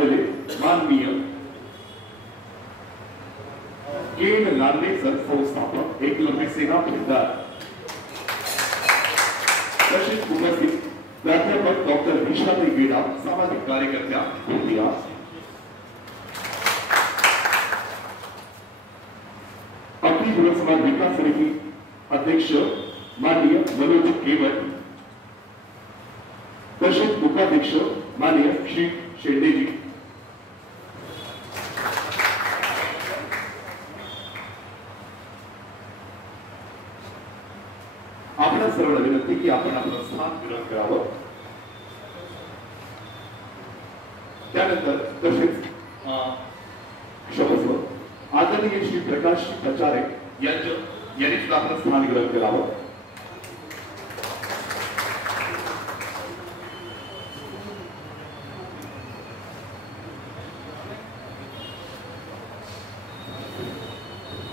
लाभलेले माननीय केन लांडे सर संस्थापक एकलव्य सेना खिल्लार तसेच उपस्थित प्राध्यापक डॉक्टर विशाली गेडा सामाजिक कार्यकर्त्या गोंदिया अखिल धुळे समाज विकास समिती अध्यक्ष माननीय मनोज केवट तसेच उपाध्यक्ष माननीय श्री शेंडेजी आपल्या सर्वांना विनंती की आपण आपलं स्थान ग्रहण करावं। त्यानंतर तसेच क्षमस्व आदरणीय श्री प्रकाश आचार्य यांनी सुद्धा आपलं स्थान ग्रहण करावं।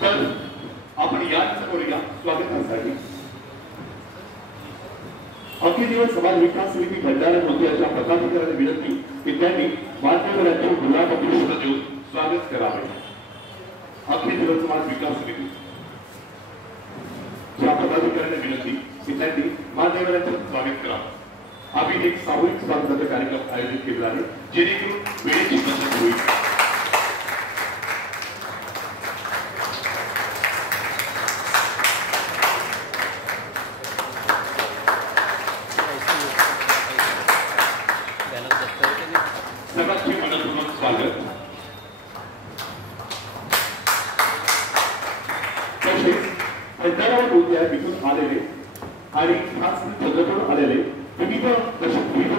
तर आपण यांचं करूया स्वागतासाठी अखिल दिवस समाज विकास समिती भंडारा गोंदियाच्या पदाधिकाऱ्यांना विनंती की त्यांनी मान्यवरांचे गुलाब पुष्प देऊन स्वागत करावे। अखिल दिवस समाज विकास समिती च्या पदाधिकाऱ्यांना विनंती की त्यांनी मान्यवरांचे स्वागत करावे। आम्ही एक सामूहिक स्वागताचा कार्यक्रम आयोजित केला आहे जेणेकरून वेळेची बचत होईल।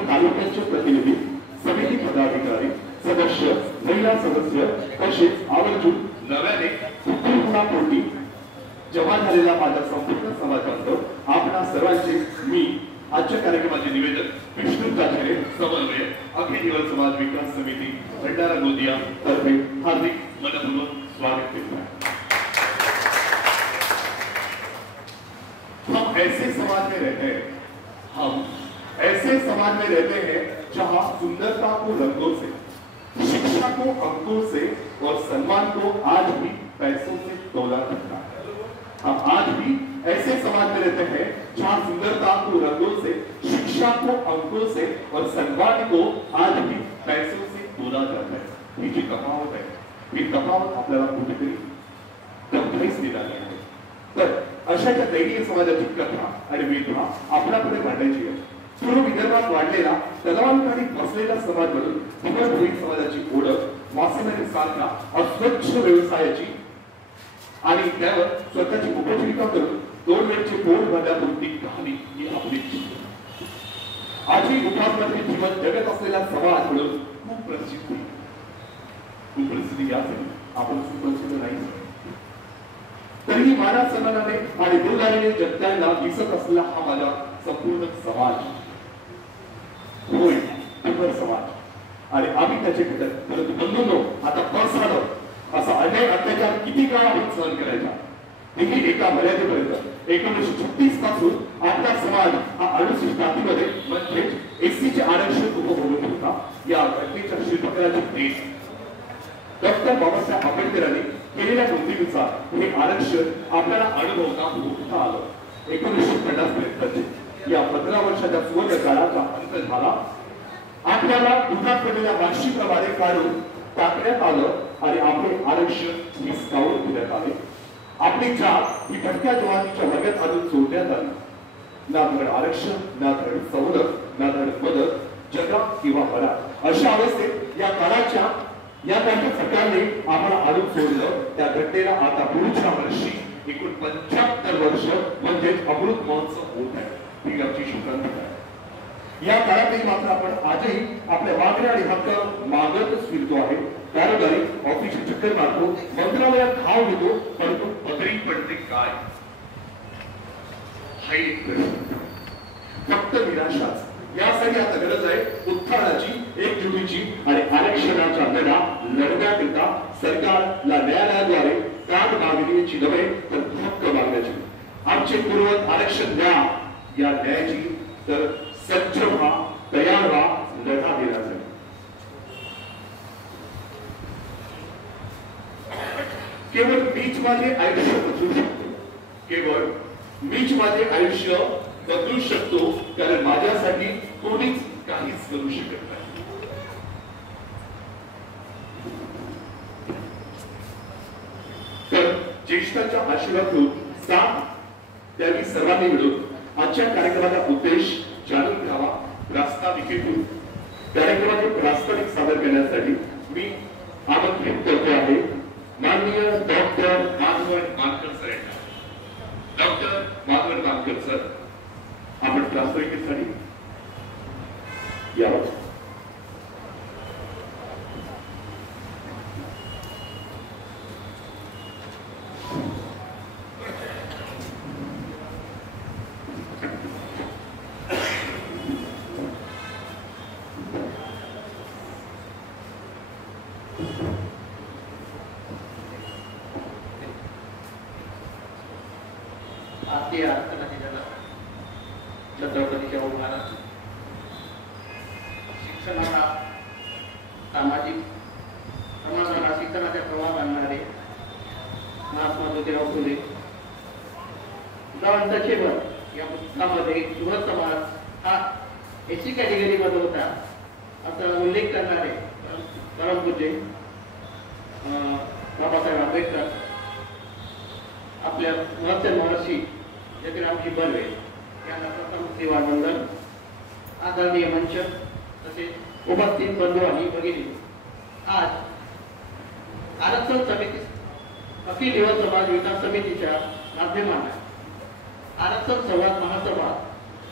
तालुक्यांचे प्रतिनिधी समिती पदाधिकारी सदस्य महिला सदस्य तसेच आवर्जून नव्याने कुटुंबापोटी जमा झालेला माझा संपूर्ण समाजात आपणा सर्वांचे मी आजच्या कार्यक्रमाचे निवेदन विष्णू चाचरे समन्वय अखिल दिवस समाज विकास समिती भंडारा गोंदिया तर्फे हार्दिक मनपूर्वक स्वागत करता हूं। हम ऐसे समाज में रहते हैं, हम ऐसे समाज में रहते हैं जहां सुंदरता को रंगों से, शिक्षा को अंकों से और सम्मान को आज भी पैसों से तोला जाता है। हम आज भी ऐसे समाज में रहते हैं जहां सुंदरता को रंगों से, शिक्षा को अंकों से और सम्मान को आज भी पैसों से तोला जाता है। ही जी तफावत है, ही तफावत आपल्याला कुठेतरी कधीच निघाली आहे। तर अशा ज्या दैनीय समाजाची कथा आणि वेदना आपल्याकडे मांडायची आहे। पूर्व विदर्भात वाढलेला तलावांखाली बसलेला समाज म्हणून विदर्भीय समाजाची ओळख मासेमारी सारख्या अस्वच्छ व्यवसायाची आणि त्यावर स्वतःची उपजीविका करून दोन वेळचे पोट भरण्यापुरती कहाणी ही आपली आजही उपासमार्गे जीवन जगत असलेला समाज म्हणून खूप प्रसिद्धी यासाठी आपण सुप्रसिद्ध नाही तरीही माना सन्मानाने आणि दुर्गाने जगताना दिसत असलेला हा माझा संपूर्ण समाज होय दुर्बल समाज आणि आम्ही त्याचे घटक। परंतु बंधूंनो आता बसालो असा अनेक अत्याचार किती काळ आपण सहन करायचा देखील एका मर्यादेपर्यंत 1936 पासून आपला समाज हा अनुसूचित जातीमध्ये म्हणजेच एससीचे आरक्षण उपभोगत होता। या घटनेच्या शिल्पकाराची भेट डॉक्टर बाबासाहेब आंबेडकरांनी केलेल्या नोंदीनुसार हे आरक्षण आपल्याला अनुभवता भोगता आलं। 1950 पर्यंत या 15 वर्षाच्या सुवर्ण काळाचा अंत झाला। आपल्याला दुधात पडलेल्या वार्षिकप्रमाणे काढून टाकण्यात आलं आणि आपले आरक्षण हिसकावून घेण्यात आले। आपली जात ही भटक्या जमातीच्या वर्गात आणून सोडण्यात आली। ना धड आरक्षण, ना धड सवलत, ना धड मदत, जगा किंवा मरा अशा अवस्थेत या काळाच्या या त्यांच्या सरकारने आम्हाला आणून सोडलं। त्या घटनेला आता पुढच्या वर्षी एकूण 75 वर्ष म्हणजेच अमृत महोत्सव होत आहे। ही आमची शुभारंभ आहे। या काळातही मात्र आपण आजही आपल्या मागण्या आणि हक्क मागतच फिरतो आहे। कारोबारी ऑफिसची चक्कर मारतो, मंत्रालयात धाव घेतो, परंतु पदरी पडते काय हा एक प्रश्न। फक्त निराशाच। यासाठी आता गरज आहे उत्थानाची, एकजुटीची आणि आरक्षणाचा लढा लढण्याकरिता सरकारला न्यायालयाद्वारे दाद मागण्याची नव्हे तर हक्क मागण्याची। आमचे पूर्वज आरक्षण द्या या न्यायाची तर सज्ज व्हा, तयार व्हा, लढा दिला जाईल। केवळ मीच माझे आयुष्य बदलू शकतो, केवळ मीच माझे आयुष्य बदलू शकतो, कारण माझ्यासाठी कोणीच काहीच करू शकत नाही. तर ज्येष्ठाच्या आशीर्वाद घेऊन साथ द्यावी सर्वांनी मिळून आजच्या कार्यक्रमाचा उद्देश जाणून घ्यावा. प्रास्ताविकेतून कार्यक्रमाचे प्रास्ताविक सादर करण्यासाठी मी आमंत्रित करतो आहे माननीय डॉक्टर माधवन मानकर सर यांना. डॉक्टर माधवन मानकर सर, आपण प्रास्ताविकेसाठी यावं. भारतीय अर्थव्यवस्थेला छत्रपती शाहू महाराज शिक्षणाला सामाजिक समाजाला शिक्षणाच्या प्रवाह आणणारे महात्मा ज्योतिराव फुले दवंतचेवर या पुस्तकामध्ये सुरत समाज हा एसी कॅटेगरीमध्ये होता असा उल्लेख करणारे परमपूज्य बाबासाहेब आंबेडकर आपल्या महर्षी जगरामजी बर्वे यांना प्रथम सेवा वंदन. आदरणीय मंच तसेच उपस्थित बंधू आणि भगिनी, आज आरक्षण समिती अखिल युवा समाज विकास समितीच्या माध्यमाने आरक्षण संवाद महासभा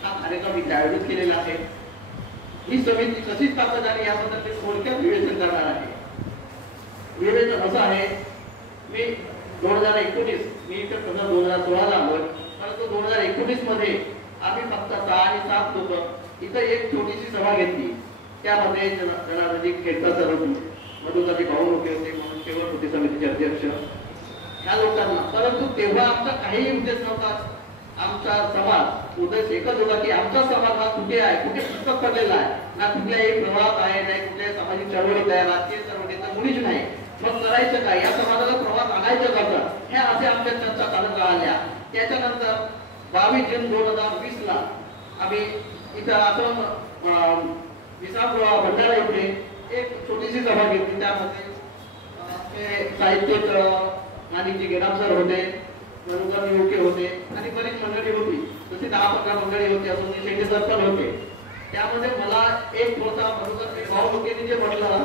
हा कार्यक्रम इथे आयोजित केलेला आहे. ही समिती कशी स्थापन झाली याबद्दल मी थोडक्यात विवेचन करणार आहे. विवेचन असं आहे, मी 2019 मी इथे 2016 ला आलो, परंतु 2019 मध्ये आम्ही फक्त 6 आणि 7 लोक इथे एक छोटीशी सभा घेतली. त्यामध्ये जनार्दनजी खेडकर सर होते, मधुदाजी भाऊ होते, म्हणून शेवट होते समितीचे अध्यक्ष या लोकांना. परंतु तेव्हा आमचा काही उद्देश नव्हता. आमचा समाज उद्देश एकच होता की आमचा समाज हा कुठे आहे, कुठे पुस्तक पडलेला आहे, ना कुठल्याही प्रवाहात आहे, नाही कुठल्याही सामाजिक चळवळीत आहे, राजकीय चळवळीत मुळीच नाही. मग करायचं काय, या समाजाला प्रवास आणायचं कसं, हे असे आमच्या चर्चा चालत राहिल्या. त्याच्यानंतर 22 जून 2020 ला आम्ही इथं आपण विसापूर भंडारा इथे एक छोटीशी सभा घेतली. त्यामध्ये साहित्यिक माणिकजी गेडाम सर होते, मनोहर योके होते आणि बरीच मंडळी होती. तशी 10-15 मंडळी होती, अजून शेंडे सर पण होते. त्यामध्ये मला एक थोडासा मनोहर भाऊ लोकेंनी जे म्हटलं,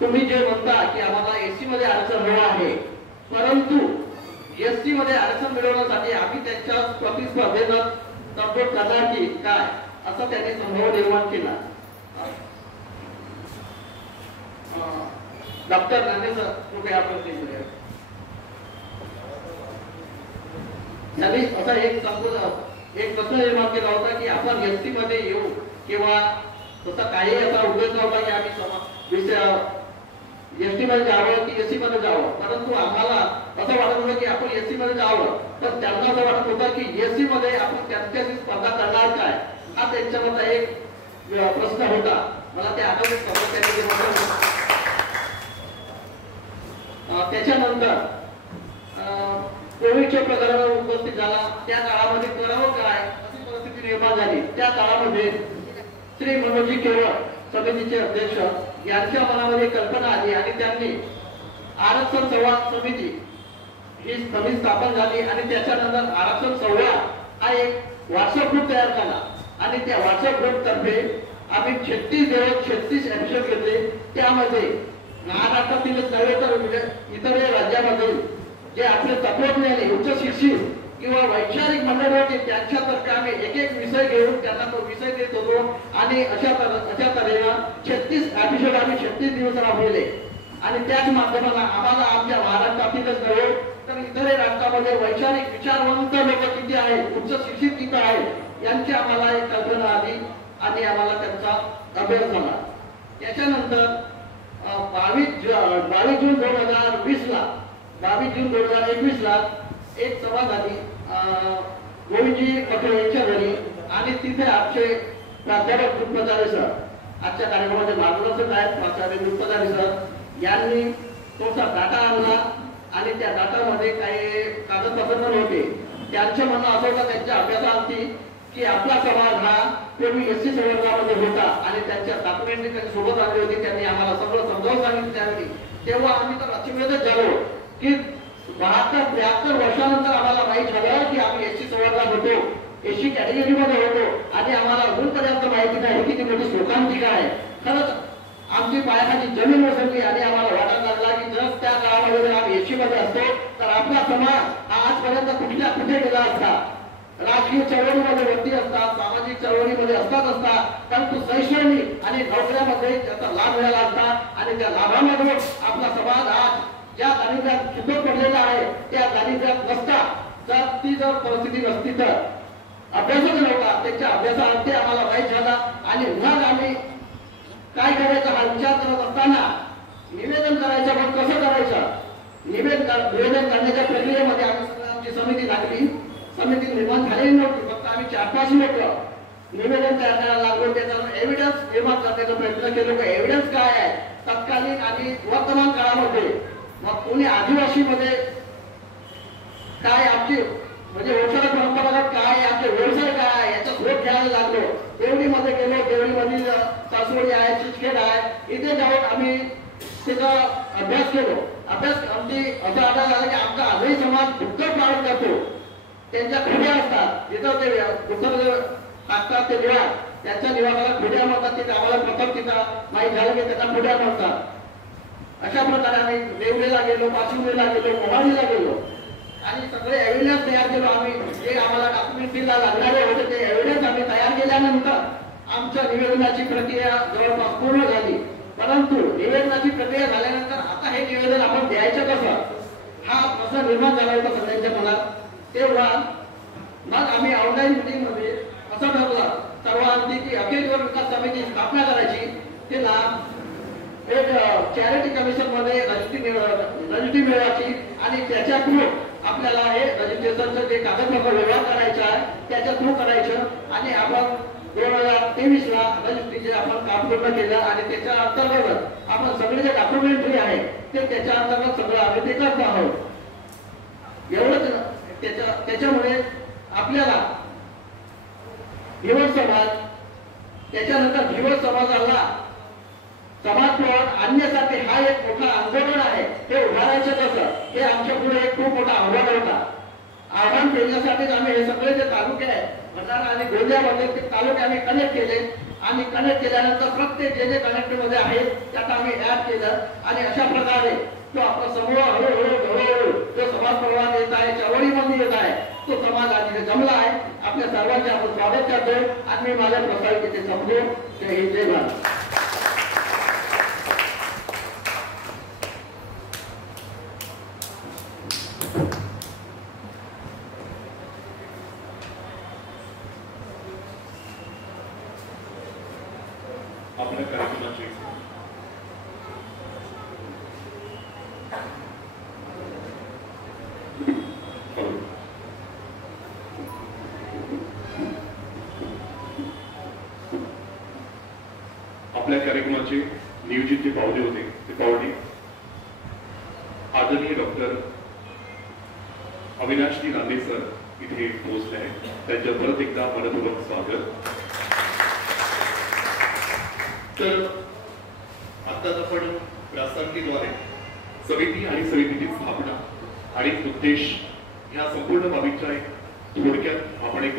तुम्ही जे म्हणता की आम्हाला एससी मध्ये आरक्षण हवं आहे, परंतु एससी मध्ये आरक्षण मिळवण्यासाठी आम्ही त्यांच्या प्रतिस्पर्धेनं तडजोड करणार की काय, असं त्यांनी संभव निर्माण केला. डॉक्टर नांदे सर कृपया आपण त्यांनी असा एक प्रश्न निर्माण केला होता की आपण एससी मध्ये येऊ किंवा तसा काही असा उद्देश नव्हता की आम्ही एसटी मध्ये जावं की एससी मध्ये जावं, परंतु आम्हाला असं वाटत होतं की आपण एससी मध्ये जावं. पण त्यांना असं वाटत होतं की एससी मध्ये आपण त्यांच्याशी स्पर्धा करणार काय, हा त्यांच्यामधला एक प्रश्न होता. मला ते आठवत त्याच्यानंतर कोविडच्या प्रकारावर उपस्थित झाला. त्या काळामध्ये करावं काय अशी परिस्थिती निर्माण झाली. त्या काळामध्ये श्री मनोजी केवळ समितीचे अध्यक्ष यांच्या मनामध्ये कल्पना आली आणि त्यांनी आरक्षण संवाद समिती ही समिती स्थापन झाली. आणि त्याच्यानंतर आरक्षण संवाद हा एक व्हॉट्सअप ग्रुप तयार केला आणि त्या व्हॉट्सअप ग्रुप तर्फे आम्ही 36 एपिसोड घेतले. त्यामध्ये महाराष्ट्रातीलच नव्हे तर इतर राज्यामध्ये जे आपले तत्वज्ञानी उच्च शिक्षित किंवा वैचारिक मंडळ होते त्यांच्यातर्फे आम्ही एक विषय घेऊन त्यांना तो विषय देत होतो. आणि अशा तऱ्हेनं 36 एपिसोड आम्ही 36 दिवस राबवले. आणि त्याच माध्यमाला आम्हाला आमच्या महाराष्ट्रातीलच नव्हे तर इतर राष्ट्रामध्ये वैचारिक विचारवंत लोक किती आहेत, उच्च शिक्षित किती आहेत यांची आम्हाला एक कल्पना आली आणि आम्हाला त्यांचा अभ्यास झाला. त्याच्यानंतर 22 जून 2020 ला 22 जून 2021 ला एक सभा झाली गोविंदजी पटेल यांच्या घरी. आणि तिथे आमचे प्राध्यापक दुधपचारे सर आजच्या कार्यक्रमाचे मार्गदर्शक आहेत, प्राचार्य दुधपचारे सर यांनी थोडासा डाटा आणला आणि त्या डाटामध्ये काही कागदपत्र नव्हते. त्यांचं म्हणणं असं होतं त्यांच्या अभ्यासाअंती की आपला समाज हा पूर्वी एससी संवर्गामध्ये होता आणि त्यांच्या डॉक्युमेंटरी त्यांनी सोबत आणली होती. त्यांनी आम्हाला सगळं समजावून सांगितलं त्यावेळी. तेव्हा आम्ही तर अचंबितच झालो की 72-73 वर्षानंतर आम्हाला माहीत झालं की आम्ही एससी संवर्गात होतो, एससी कॅटेगरीमध्ये होतो आणि आम्हाला अजूनपर्यंत माहिती नाही की ती मोठी शोकांतिका आहे. खरंच आमची पायाखाली जमीन बसवली आणि आम्हाला वाटायला लागला की जर त्या काळामध्ये जर आम्ही एससी मध्ये असतो तर आपला समाज हा आजपर्यंत कुठे गेला असता. राजकीय चळवळीमध्ये वरती असतात, सामाजिक चळवळीमध्ये असतात, परंतु शैक्षणिक आणि नोकऱ्यामध्ये त्याचा लाभ मिळाला असता आणि त्या लाभामधून आपला समाज आज ज्या दारिद्र्यात सुखद पडलेला आहे त्या दारिद्र्यात नसता. जर परिस्थिती नसती तर अभ्यासच नव्हता. त्याच्या अभ्यासाअंती आम्हाला माहीत झाला आणि मग आम्ही काय करायचं हा विचार करत असताना निवेदन करायचं, पण कसं करायचं. निवेदन करण्याच्या प्रक्रियेमध्ये आमची समिती लागली. समिती निर्माण झालेली नव्हती, फक्त आम्ही 4-5 लोक निवेदन तयार करायला लागलो. त्याचा एव्हिडन्स निर्माण करण्याचा प्रयत्न केलो की एव्हिडन्स काय आहे तत्कालीन आणि वर्तमान काळामध्ये. मग पुणे आदिवासीमध्ये काय आमची म्हणजे वंशाला परंपरागत काय आमचे व्यवसाय काय आहे याचा शोध घ्यायला लागलो. देवळीमध्ये गेलो. देवळीमधील सासवडी आहे, चिचखेड आहे, इथे जाऊन आम्ही त्याचा अभ्यास केलो. अभ्यास आमची असं आढळून आलं की आमचा आजही समाज दुःखद पाळत जातो. त्यांच्या खुड्या असतात तिथं ते दुसरं टाकतात ते निवास, त्यांच्या निवासाला खुड्या म्हणतात. तिथे आम्हाला प्रथम तिथं माहीत झालं की त्यांना खुड्या म्हणतात. अशा प्रकारे आम्ही देवळीला गेलो, पाचुंबीला गेलो, मोहाडीला गेलो आणि सगळे एव्हिडन्स तयार केलो. आम्ही जे आम्हाला डॉक्युमेंटरीला लागणारे होते ते एव्हिडन्स आम्ही तयार केल्यानंतर आमच्या निवेदनाची प्रक्रिया जवळपास पूर्ण झाली. परंतु निवेदनाची प्रक्रिया झाल्यानंतर आता हे निवेदन आपण द्यायचं कसं हा प्रश्न निर्माण झाला होता सगळ्यांच्या मनात. तेव्हा मग आम्ही ऑनलाईन मीटिंग मध्ये असं ठरलं सर्वांनी की अखिल विकास समिती स्थापना करायची. तिला एक चॅरिटी कमिशन मध्ये रजिस्ट्री मिळवायची आणि त्याच्या थ्रू आपल्याला हे रजिस्ट्रेशनचं जे कागदपत्र व्यवहार करायचा आहे त्याच्या थ्रू करायचं आणि आपण 2023ला रजिस्ट्रीचे आपण काम पूर्ण केलं आणि त्याच्या अंतर्गत आपण सगळे जे डॉक्युमेंटरी आहे ते त्याच्या अंतर्गत सगळं आम्ही ते करत आहोत. एवढंच त्याच्यामुळे आपल्याला भिवड समाज त्याच्यानंतर भिवड समाजाला समाजप्रवाहात आणण्यासाठी हा एक मोठा आंदोलन आहे. हे उभारायचं कसं हे आमच्या पुढे एक खूप मोठा आव्हान होता. आव्हान केल्यासाठीच आम्ही हे सगळे जे तालुके आहेत भंडारा आणि गोंदियामध्ये ते तालुके आम्ही कनेक्ट केले आणि कनेक्ट केल्यानंतर प्रत्येक जे कनेक्ट मध्ये आहे त्यात आम्ही ऍड केलं आणि अशा प्रकारे तो आपला समूह हळूहळू जो समाज प्रवाहात येत आहे, चळवळीमध्ये येत आहे, तो समाज आज जमला आहे. आपल्या सर्वांचे आपण स्वागत करतो आणि मी माझ्या प्रस्तावित तिथे समजू. जय हिंद, जय भारत. आपल्या कार्यक्रमाची नियोजित जे पावले होते ते पावले आदरणीय डॉक्टर अविनाशजी रांदे सर इथे पोहोचले आहेत. त्यांच्या परत एकदा मनपूर्वक स्वागत. तर आत्ताच आपण प्रास्ताविकेद्वारे समिती आणि समितीची स्थापना आणि उद्देश ह्या संपूर्ण बाबींचा एक थोडक्यात आपण एक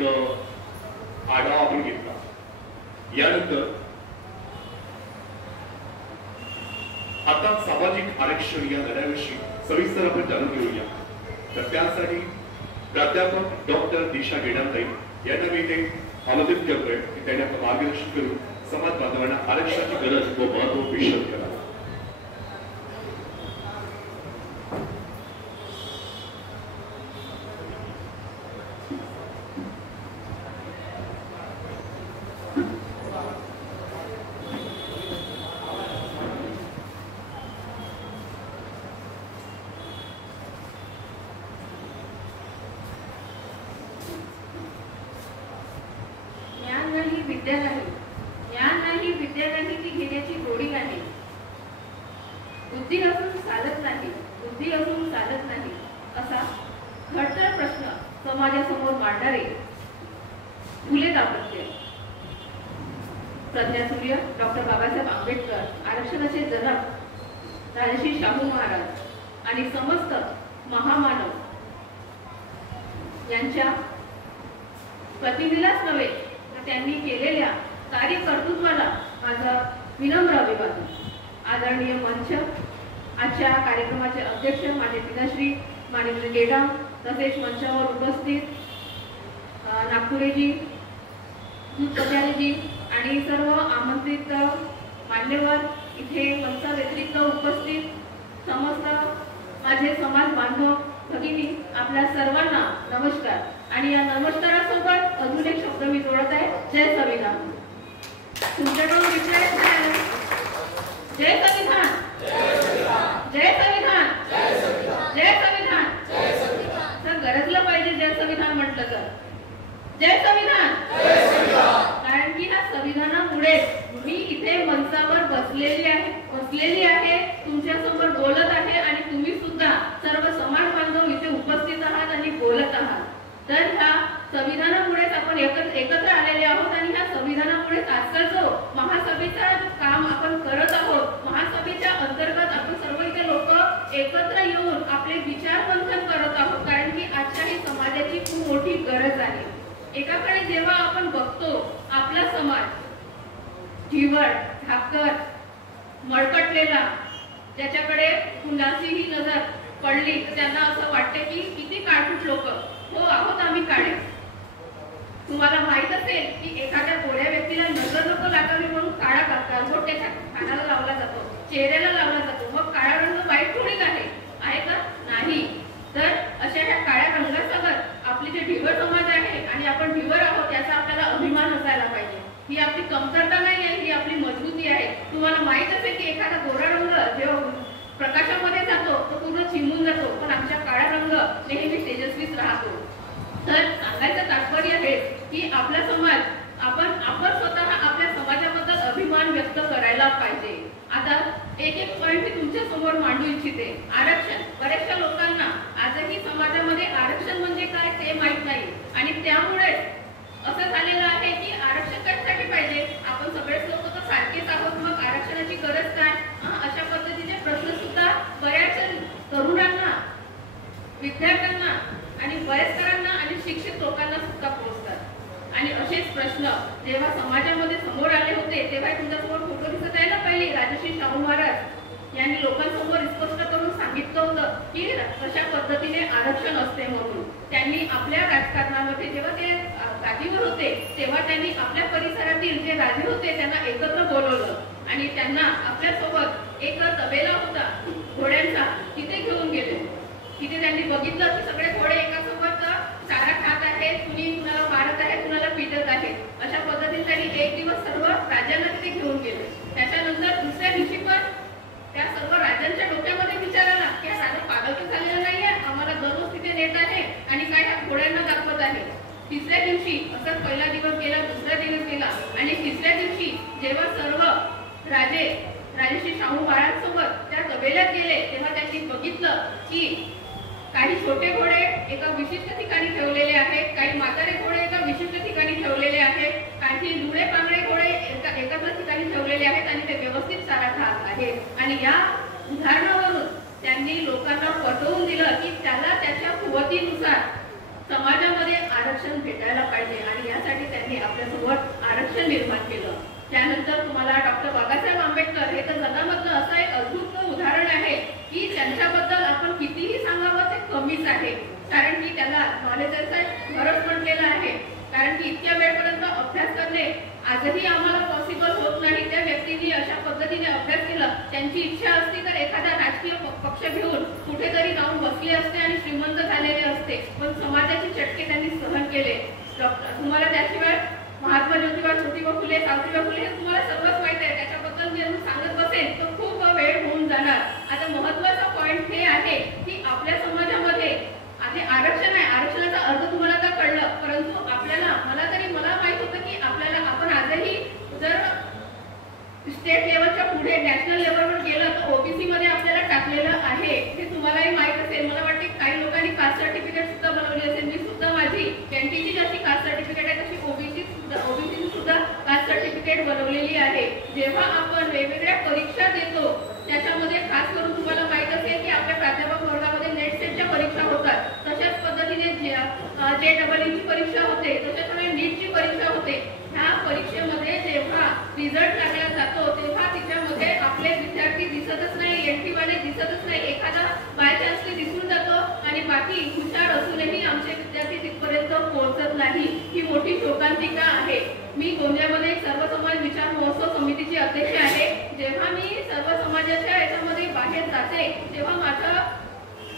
आढावा आपण घेतला. यानंतर आता सामाजिक आरक्षण या लढ्याविषयी सविस्तर आपण जाणून घेऊया. तर त्यासाठी प्राध्यापक डॉक्टर दिशा गेडांताई यांना मी इथे आमंत्रित करतोय की त्यांनी आपलं मार्गदर्शन करून समाज बांधवांना आरक्षणाची गरज व महत्व विशद करा. विद्या नाही, ज्ञान नाही, विद्या नाही ती घेण्याची गोडी नाही, बुद्धी असून चालत नाही. समाजासमोर मांडणारे फुले दाम्पत्य, प्रज्ञासूर्य डॉक्टर बाबासाहेब आंबेडकर, आरक्षणाचे जनक राजर्षी शाहू महाराज आणि समस्त महामानव यांच्या प्रतिनिधीलाच नव्हे तर त्यांनी केलेल्या कार्यकर्तृत्वाला माझा विनम्र अभिवादन. आदरणीय मंच, आजच्या कार्यक्रमाचे अध्यक्ष माझे पिताश्री माननीय गेडाम, तसेच मंचावर उपस्थित नागपुरेजी, पत्यालेजी आणि सर्व आमंत्रित मान्यवर, इथे मंचा व्यतिरिक्त उपस्थित समस्त माझे समाज बांधव भगिनी, आपल्या सर्वांना नमस्कार. आणि या नमस्कारासोबत अजून एक शब्द मी जोडत आहे, जय संविधान. तुमच्याकडून विचारायचं आहे, जय संविधान, जय संविधान, जय संविधान. तर गरजलं पाहिजे जय संविधान म्हटलं तर. जय संविधान. कारण की ह्या संविधानामुळे मी इथे मंचावर बसलेली आहे, तुमच्या समोर बोलत आहे आणि तुम्ही सुद्धा सर्व समाज बांधव इथे उपस्थित आहात आणि बोलत आहात. तर ह्या संविधानामुळेच आपण एकत्र आलेले आहोत आणि ह्या संविधानामुळेच आजचा जो महासभेचा काम आपण करत आहोत, महासभेच्या अंतर्गत आपण सर्व इथे लोक एकत्र येऊन आपले विचार मंथन करत आहोत. कारण की आजच्याही समाजाची खूप मोठी गरज आहे. एकाकडे जेव्हा आपण बघतो आपला समाज ढिवळ, ढाकर, मळकटलेला, ज्याच्याकडे कुणाची ही नजर पडली तर त्यांना असं वाटते की किती काळकूट लोक. हो, आहोत आम्ही काळे. तुम्हाला माहित असेल की एखाद्या गोऱ्या व्यक्तीला नजर नको लागावी म्हणून काळा कालवट त्याच्या कानाला लावला जातो, चेहऱ्याला लावला जातो. मग काळा रंग वाईट थोडीच आहे का? नाही. तर अशा ह्या काळ्या रंगासोबत आपली जे ढिवर समाज आहे आणि आपण ढिवर आहोत याचा आपल्याला अभिमान असायला पाहिजे. ही आपली कमतरता नाही आहे, ही आपली मजबूती आहे. तुम्हाला माहित असेल की एखादा गोरा रंग जेव्हा प्रकाशामध्ये जातो तो पूर्ण चिमून जातो, पण आमच्या काळा रंग नेहमी तेजस्वीच राहतो. तर सांगायचं तात्पर्य आहे की आपला समाज आपण स्वतः आपल्या समाजाबद्दल अभिमान व्यक्त करायला पाहिजे. आता एक पॉइंट मी तुमच्या समोर मांडू इच्छिते. आरक्षण. बऱ्याचशा लोकांना आजही समाजामध्ये आरक्षण म्हणजे काय ते माहित नाही आणि त्यामुळे असं झालेलं आहे की आरक्षण कशासाठी पाहिजे, आपण सगळेच लोक तर सारखेच आहोत, मग आरक्षणाची गरज काय, अशा पद्धतीचे प्रश्न सुद्धा बऱ्याच तरुणांना, विद्यार्थ्यांना आणि वयस्करांना आणि शिक्षित लोकांना सुद्धा पोहोचतात. आणि असेच प्रश्न जेव्हा समाजामध्ये समोर आले होते तेव्हा तुमच्यासमोर फोटो दिसत आहे ना, पहिले राजर्षी शाहू महाराज यांनी लोकांसमोर स्पष्ट करून सांगितलं होतं की कशा पद्धतीने आरक्षण असते म्हणून. त्यांनी आपल्या राजकारणामध्ये जेव्हा ते गादीवर होते तेव्हा त्यांनी आपल्या परिसरातील जे राजे होते त्यांना एकत्र बोलवलं आणि त्यांना आपल्यासोबत एक तबेला होता घोड्यांचा, तिथे घेऊन गेले. तिथे त्यांनी बघितलं की सगळे घोडे एकासोबत चारा खात आहेत, कुणी कुणाला मारत आहे, कुणाला पिटत आहे. अशा पद्धतीने त्यांनी एक दिवस सर्व राजांना तिथे घेऊन गेले. त्याच्यानंतर दुसऱ्या दिवशी पण त्या सर्व राजांच्या डोक्यामध्ये विचार आला की हा राजा पागल तर झालेला नाहीये, आम्हाला दररोज तिथे नेत आहे आणि काय ह्या घोड्यांना दाखवत आहे. तिसऱ्या दिवशी असंच पहिला दिवस गेला, दुसरा दिवस गेला आणि तिसऱ्या दिवशी जेव्हा सर्व राजे राजर्षी शाहू महाराजांसोबत त्या तबेल्यात गेले तेव्हा त्यांनी बघितलं की काही छोटे घोडे एका विशिष्ट ठिकाणी ठेवलेले आहेत, काही म्हातारे घोडे एका विशिष्ट ठिकाणी ठेवलेले आहेत, काही लुळे पांगळे घोडे एकाच ठिकाणी ठेवलेले आहेत आणि ते व्यवस्थित चारा खात आहेत. आणि या उदाहरणावरून त्यांनी लोकांना पटवून दिलं की त्याला त्याच्या कुवतीनुसार समाजामध्ये आरक्षण भेटायला पाहिजे आणि यासाठी त्यांनी आपल्यासमोर आरक्षण निर्माण केलं. त्यानंतर तुम्हाला डॉक्टर बाबासाहेब आंबेडकर हे तर जगामधलं असं एक अद्भुत उदाहरण आहे की त्यांच्याबद्दल आपण कितीही सांगावं ते कमीच आहे. कारण की त्याला नॉलेजचा घरच म्हटलेलं आहे. कारण की इतक्या वेळपर्यंत अभ्यास करणे आजही आम्हाला पॉसिबल होत नाही. त्या व्यक्तीने अशा पद्धतीने अभ्यास केला. त्यांची इच्छा असती तर एखादा राजकीय पक्ष घेऊन कुठेतरी जाऊन बसले असते आणि श्रीमंत झालेले असते, पण समाजाचे चटके त्यांनी सहन केले. तुम्हाला त्याशिवाय महात्मा ज्योतिबा, ज्योतिबा फुले, सावित्रीबाई फुले हे तुम्हाला सर्वच माहित आहे. त्याच्याबद्दल मी सांगत बसेल तर खूप वेळ होऊन जाणार. आता महत्वाचा पॉइंट हे आहे की आपल्या समाजामध्ये आधी आरक्षण आहे. आरक्षणाचा अर्थ तुम्हाला का कळलं, परंतु आपल्याला मला माहित होतं की आपण आजही जर स्टेट लेवलच्या पुढे नॅशनल लेवलवर गेलं तर ओबीसी मध्ये आपल्याला टाकलेलं आहे. हे तुम्हालाही माहित असेल. मला वाटते काही लोकांनी कास्ट सर्टिफिकेट सुद्धा बनवली असेल. मी सुद्धा माझी आहे. जेव्हा आपण वेगवेगळ्या परीक्षा देतो त्याच्यामध्ये खास करून तुम्हाला माहित असेल की आपल्या प्राध्यापक वर्गामध्ये नेट सेटच्या परीक्षा होतात. तशाच पद्धतीने JEE ची परीक्षा होते, तशाचप्रमाणे नीटची परीक्षा होते. ह्या परीक्षेमध्ये जेव्हा रिझल्ट लागला जातो तेव्हा तिच्यामध्ये आपले विद्यार्थी दिसतच नाही, NT वाले दिसतच नाही. एखादा बाय चान्सली दिसून जातो आणि बाकी हुशार असूनही आमचे विद्यार्थी तिथपर्यंत पोहोचत नाही. ही मोठी शोकांतिका आहे. मी गोंदियामध्ये एक सर्व समाज विचार महोत्सव समितीची अध्यक्ष आहे. जेव्हा मी सर्व समाजाच्या याच्यामध्ये बाहेर जाते तेव्हा माझा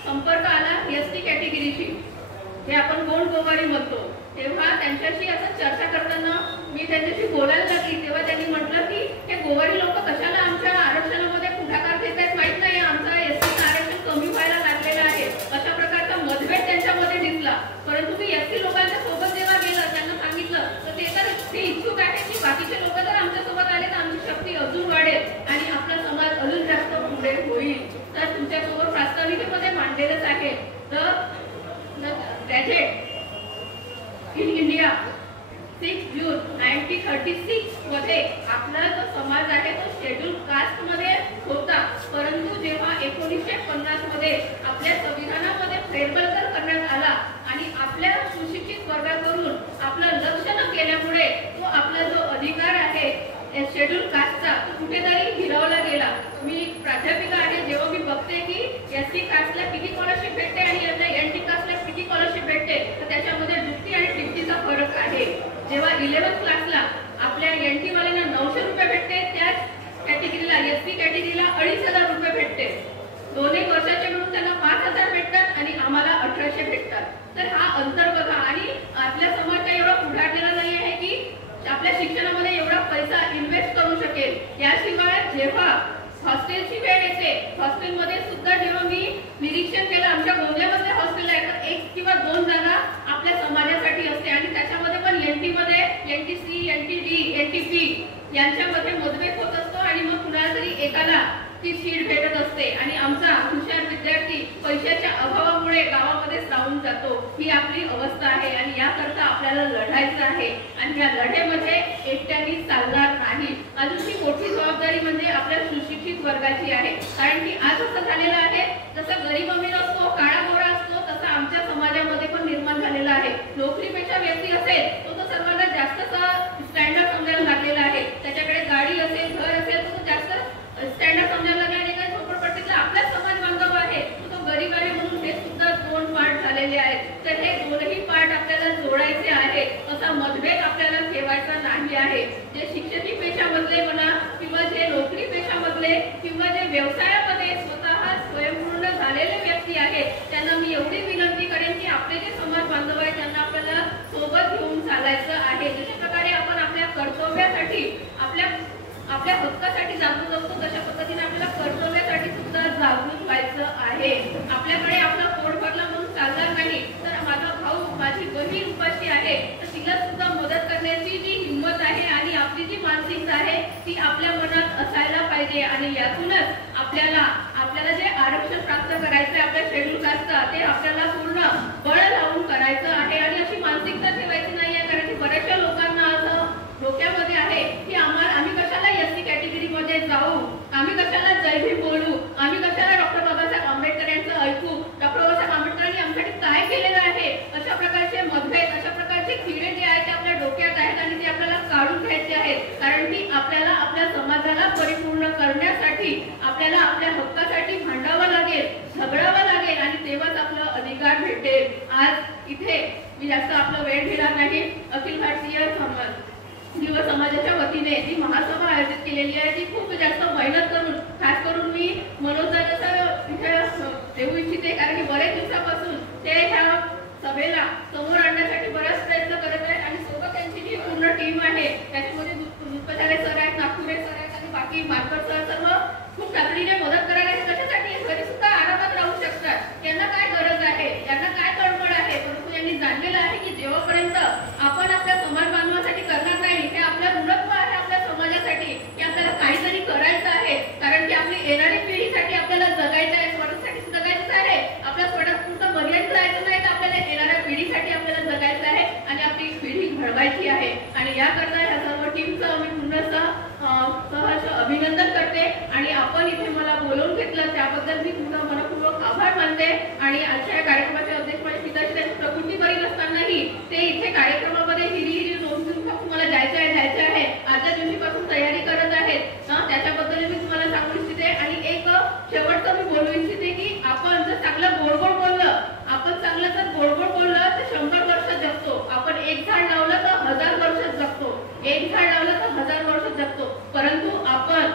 संपर्क आला ST कॅटेगरीशी, हे आपण गोंड गोवारी म्हणतो. तेव्हा त्यांच्याशी असं चर्चा करताना मी त्यांच्याशी बोलायला लागली तेव्हा त्यांनी म्हटलं की हे गोवारी लोक कशाला आमच्या आरक्षणामध्ये पुढाकार घेत आहेत माहित नाही, आमचा ST आरक्षण कमी व्हायला लागलेलं आहे. अशा प्रकारचा मतभेद त्यांच्यामध्ये दिसला. परंतु मी ST लोकांच्या सोबत जेव्हा गेलं त्यांना सांगितलं तर ते इच्छुक आहेत की बाकीचे लोक जर आमच्यासोबत आले तर आमची शक्ती अजून वाढेल आणि आपला समाज अजून जास्त पुढे होईल. तर तुमच्यासमोर प्रास्ताविकेमध्ये मांडलेलंच आहे. तर ग्रॅज्युएट इन इंडिया 6 जून 1936 मध्ये आपला जो समाज आहे तो शेड्यूल कास्ट मध्ये होता. परंतु जेव्हा 1950 मध्ये आपल्या संविधानामध्ये फेरबदल करण्यात आला आणि आपल्या सुशिक्षित वर्गाकडून आपलं लक्ष न केल्यामुळे तो आपला जो अधिकार आहे शेड्यूल कास्टचा तो कुठेतरी हिरावला गेला. मी प्राध्यापिका आहे, जेव्हा मी बघते की SC कास्टला किती स्कॉलरशिप भेटते आणि NT कास्टला किती स्कॉलरशिप भेटते तर त्याच्यामध्ये दुप्पटी आणि तिप्पटीचा फरक आहे. जेव्हा 11th क्लासला आपल्या NT वाल्यांना 900 रुपये भेटते त्याच कॅटेगरीला SC कॅटेगरीला 2,500 रुपये भेटते. 2 वर्षाचे मिळून त्यांना 5,000 भेटतात आणि आम्हाला 1,800 भेटतात. तर हा अंतर बघा. आणि आपल्या समाज काही एवढा पुढारलेला नाही आहे की आपल्या शिक्षणामध्ये एवढा पैसा इन्व्हेस्ट करू शकेल. याशिवाय जेव्हा हॉस्टेलची वेळ येते, हॉस्टेलमध्ये सुद्धा जेव्हा मी निरीक्षण केलं आमच्या गोंदियामध्ये हॉस्टेल आहे तर 1 किंवा 2 जागा आपल्या समाजासाठी असते आणि त्याच्यामध्ये पण NT मध्ये NTC, NTD, NTP यांच्यामध्ये मतभेद होत असतो आणि मग कुणाला तरी एकाला ती सीट भेटत असते आणि आमचा हुशार विद्यार्थी पैशाच्या अभावामुळे गावामध्येच राहून जातो. ही आपली अवस्था आहे आणि याकरता आपल्याला लढायचं आहे आणि या लढ्यामध्ये एकट्याने चालणार नाही. अजून ती मोठी जबाबदारी म्हणजे आपल्या सुशिक्षित वर्गाची आहे. कारण की आज असं झालेलं आहे जसं गरीब अमीर असतो, काळा गोरा असतो तसं आमच्या समाजामध्ये पण निर्माण झालेला आहे. नोकरीपेक्षा व्यक्ती असेल तो सर्वांना जास्त स्टँडर्ड समजायला लागलेला आहे. त्याच्याकडे गाडी असेल, घर असेल तो जास्त स्टँडर्ड समजायला लागले आणि काही झोपडपट्टीतला आपला समाज बांधव आहे तो गरीब आहे म्हणून हे सुद्धा 2 पार्ट झालेले आहेत. तर हे 2ही पार्ट आपल्याला जोडायचे आहे. असा मतभेद आपल्याला ठेवायचा नाही आहे. जे शिक्षकी पेशामधले म्हणा किंवा जे नोकरी पेशामधले किंवा जे व्यवसायामध्ये स्वतः स्वयंपूर्ण झालेले व्यक्ती आहेत त्यांना मी एवढी विनंती करेन की आपले जे समाज बांधव आहेत त्यांना आपल्याला सोबत घेऊन चालायचं आहे. जशा प्रकारे आपण आपल्या कर्तव्यासाठी आपल्या हक्कासाठी जागृत असतो तशा पद्धतीने आपल्याला कर्तव्यासाठी सुद्धा जागृत व्हायचं आहे. आपल्याकडे आपला पोट भरला म्हणून चालणार नाही. तर माझा भाऊ, माझी बहीण उपाशी आहे तर तिला सुद्धा मदत करण्याची जी हिंमत आहे आणि आपली जी मानसिकता आहे ती आपल्या मनात असायला पाहिजे आणि यातूनच आपल्याला जे आरक्षण प्राप्त करायचं आपल्या शेड्यूल कास्टचा ते आपल्याला पूर्ण बळ लावून करायचं आहे. आणि अशी मानसिकता ठेवायची नाही आहे कारण की बऱ्याचशा लोकांना असं डोक्यामध्ये आहे की आम्ही कशाला SC कॅटेगरी मध्ये जाऊ, आम्ही कशाला जय भीम बोलू, आम्ही कशाला डॉक्टर बाबासाहेब आंबेडकर यांचं ऐकू, डॉक्टर बाबासाहेब आंबेडकरांनी आमच्यासाठी काय केलेलं आहे. अशा प्रकारचे मतभेद, अशा प्रकारचे किडे जे आहेत ते आपल्या डोक्यात आहेत आणि ते आपल्याला काढून घ्यायचे आहेत. कारण की आपल्याला आपल्या समाजाला परिपूर्ण करण्यासाठी आपल्याला आपल्या हक्कासाठी भांडावं लागेल, झगडावं लागेल आणि तेव्हाच आपला अधिकार भेटेल. आज इथे मी जास्त आपला वेळ घेणार नाही. अखिल भारतीय युवा समाजाच्या वतीने जी महासभा आयोजित केलेली आहे ती खूप जास्त मेहनत करून खास करून मी मनोजाचं इथे देऊ इच्छिते कारण की बरेच दिवसापासून ते ह्या सभेला समोर आणण्यासाठी बराच प्रयत्न करत आहेत आणि सोबत त्यांची जी पूर्ण टीम आहे त्याच्यामध्ये दुष्पचारे सर आहेत, नागपुरे सर आहेत आणि बाकी मार्कर सर सर्व खूप तातडीने मदत करायला आहेत. कशासाठी घरी सुद्धा आरामात राहू शकतात. यांना काय गरज आहे, यांना काय तळमळ आहे, परंतु यांनी जाणलेलं आहे की जेव्हापर्यंत आपण आपल्या समाज बांधवासाठी करणार नाही हे आपलं ऋणत्व आहे आपल्या समाजासाठी की आपल्याला काहीतरी करायचं आहे. कारण की आपली येणारी पिढीसाठी आपल्याला जगायचं आहे, स्वतःसाठी जगायचं आहे. आपल्या स्वतःपुरतं मर्यादित राहायचं नाही तर आपल्याला येणाऱ्या पिढीसाठी आपल्याला जगायचं आहे आणि आपली पिढी घडवायची आहे. आणि याकरता ह्या सर्व टीमचं मी पुन्हा आपण इथे मला बोलवून घेतलं त्याबद्दल मी तुमचा मनपूर्वक आभार मानते. आणि आजच्या या कार्यक्रमाचे अध्यक्ष माझे पिताजी त्यांची प्रकृती बरी नसतानाही ते इथे कार्यक्रमामध्ये हिरी 2 दिवसापासून मला जायचं आहे आजच्या दिवशीपासून तयारी करत आहेत. त्याच्याबद्दल मी तुम्हाला सांगू इच्छिते. आणि एक शेवटचं मी बोलू इच्छिते की आपण जर चांगलं गोड बोललं, आपण चांगलं जर गोड बोललं तर 100 वर्ष जगतो. आपण एक झाड लावलं तर 1000 वर्ष जगतो. एक झाड लावलं तर 1000 वर्ष जगतो. परंतु आपण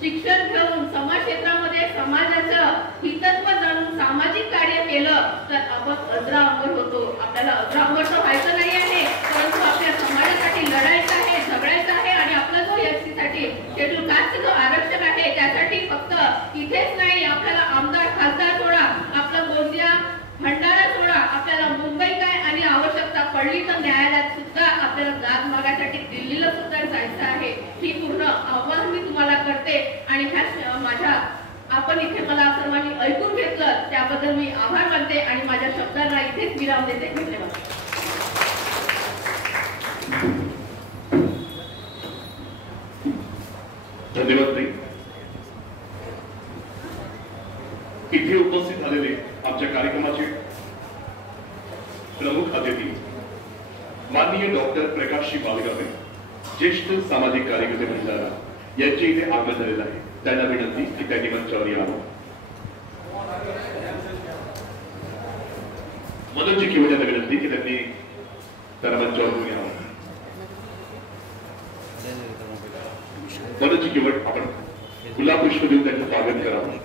शिक्षण घेऊन समाज क्षेत्रामध्ये समाजाचं हितत्व जाणून सामाजिक कार्य केलं तर आपण अजरामर होतो. आपल्याला अजरामर तर व्हायचं नाही आहे, परंतु आपल्या समाजासाठी लढायचं आहे, झगडायचं आहे. आणि आपला जो एससीसाठी शेड्यूल कास्ट जो आरक्षण आहे त्यासाठी फक्त इथेच नाही, आपल्याला आमदार खासदार सोडा, आपलं गोंदिया भंडारा सोडा, आपल्याला मुंबई काय आणि आवश्यकता पडली तर न्यायालयात सुद्धा आपल्याला दाद मागायसाठी दिल्लीला सुद्धा जायचं आहे. ही पूर्ण आव्हान मी तुम्हाला करते. आणि ह्या माझ्या आपण इथे मला सर्वांनी ऐकून घेतलं त्याबद्दल मी आभार मानते आणि माझ्या शब्दांना इथेच विराम देते. धन्यवाद. धन्यवाद ताई. इथे उपस्थित झालेले आमच्या कार्यक्रमाचे प्रमुख अतिथी माननीय डॉक्टर प्रकाशजी बालगावे, ज्येष्ठ सामाजिक कार्यकर्ते भंडारा यांचे इथे आगमन झालेलं आहे. त्यांना विनंती की त्यांनी मंचावर यावं. मनोजजी किंवा यांना विनंती की त्यांनी त्यांना मंचावर यावं. मनोजजी किंवा आपण गुलाब पुष्प देऊन त्यांचं स्वागत करावं.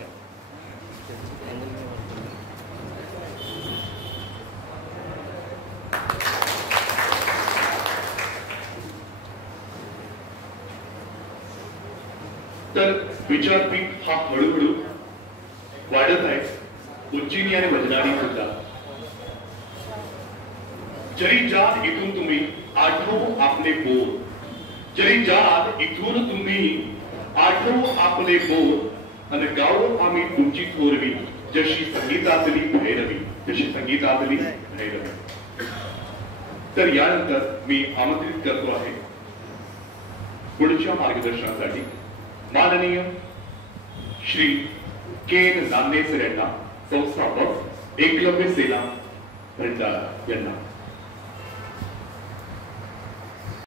तर विचारपीठ हा हळूहळू वाढत आहे. उज्जैनी आणि वजनानी सुद्धा. जरी जात इथून तुम्ही आठवो आपले बोल, जरी जात इथून तुम्ही आठवो आपले बोल, आणि गावो आम्ही तुमची थोरवी, जशी संगीतातली भैरवी, जशी संगीतातली भैरवी. तर यानंतर मी आमंत्रित करतो आहे पुढच्या मार्गदर्शनासाठी माननीय श्री के. नान्ने सर यांना, संस्थापक एकलव्य सेना भंडारा यांना.